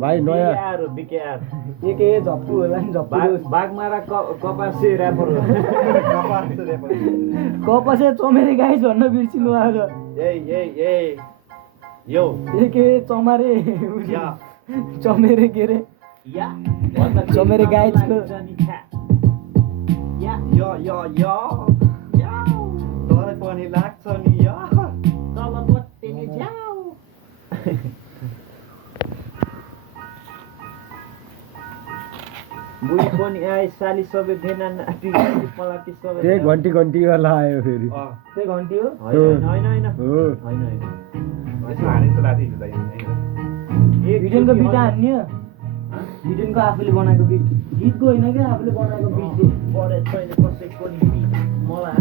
भाइ नयाँ बिकेआर एके झप्पु होला नि झप्पु बागमारा कपासे ऱ्यापर हो कपसे चमेरे गाइस भन्न बिर्सिनु आज ए यो एके चमारे या चमेरे के रे या चमेरे गाइसको या तँलाई पनि लाग्छ नि या तलपट्टि नि जाऊ बुढी पनि आए साली सबै भेना नाति पलाटी सबै त्यही घन्टी वाला आयो फेरि त्यही घन्टी हो होइन हो भिडियोको बिट हान्ने हो भिडियोको आफूले बनाएको बिट गीतको होइन क्या आफूले बनाएको बिट पढे छैन कसैको नि बिट मलाई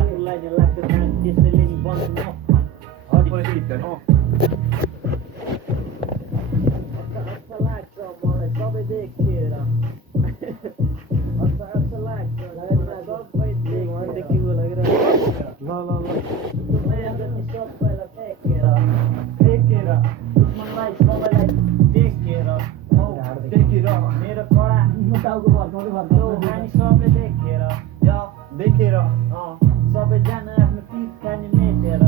आफूलाई लाग्छ त्यसैले नि बनाउनु लाग्छ मलाई सबै देखेर लाग्छ सबै देखेको लागेर सबैलाई फेकेर दुश्मनलाई सबैलाई देखेर मेरो कडा टाउको भर्काउँदै हामी सबै देखेर सबैजना आफ्नो पिस खाने मेटेर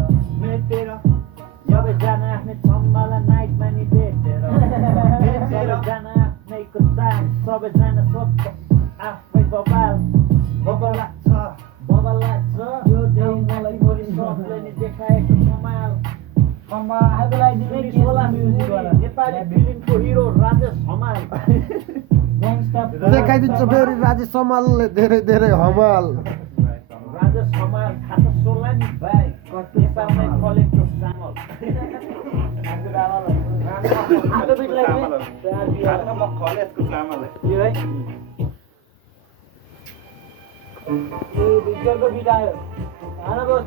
सबैजना आफ्नो छम्बालाई नाइटमा नि भेटेर सबैजना आफ्नैको दाम सबैजना सोध्छ आफै बबाल लाग्छ यो देउ मलाई मोरी सबले नि देखाएको नेपाली फिल्मको हिरो राजेश हमाल देखाइदिन्छ फेरि राजेश हमालले धेरै हमाल राजेश हमाल खाता सोला नि भाइ नेपालमै फलेको चामल भिडियोको बिट आयो खाना बस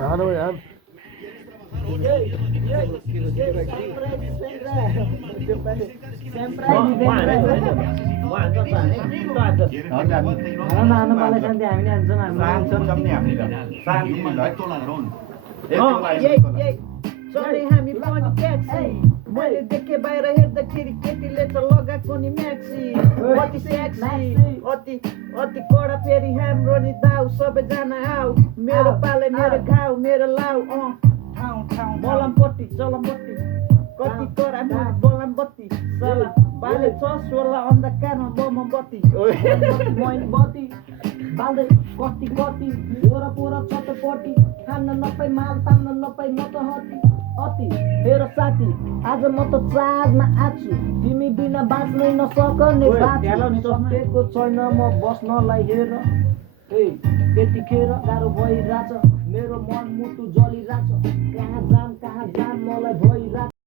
हानो यार हामी पनि ट्याक्सी मैले देखेँ बाहिर हेर्दाखेरि केटीले त लगाएको नि म्याक्सी अति सेक्सी अति कडा फेरि हाम्रो नि दाउ सबैजना आऊ मेरो पाले मेरो घाउ मेरो लाउ मलमपट्टि चलमपट्टि कति कडा मुरी बलमबत्ती सला बाले चसोला अन्धकारमा मोमबत्ती मोमबत्ती बाल्दै कति पोरा चटपटी खान नपाई माल तान्न नपाई म त अति मेरो साथी आज म त चाँदमा आछु तिमी बिना बाँच्नै नसक्ने बात सकेको छैन म बस्नलाई हेर त्यतिखेर गाह्रो भइरहेछ मेरो मन मुटु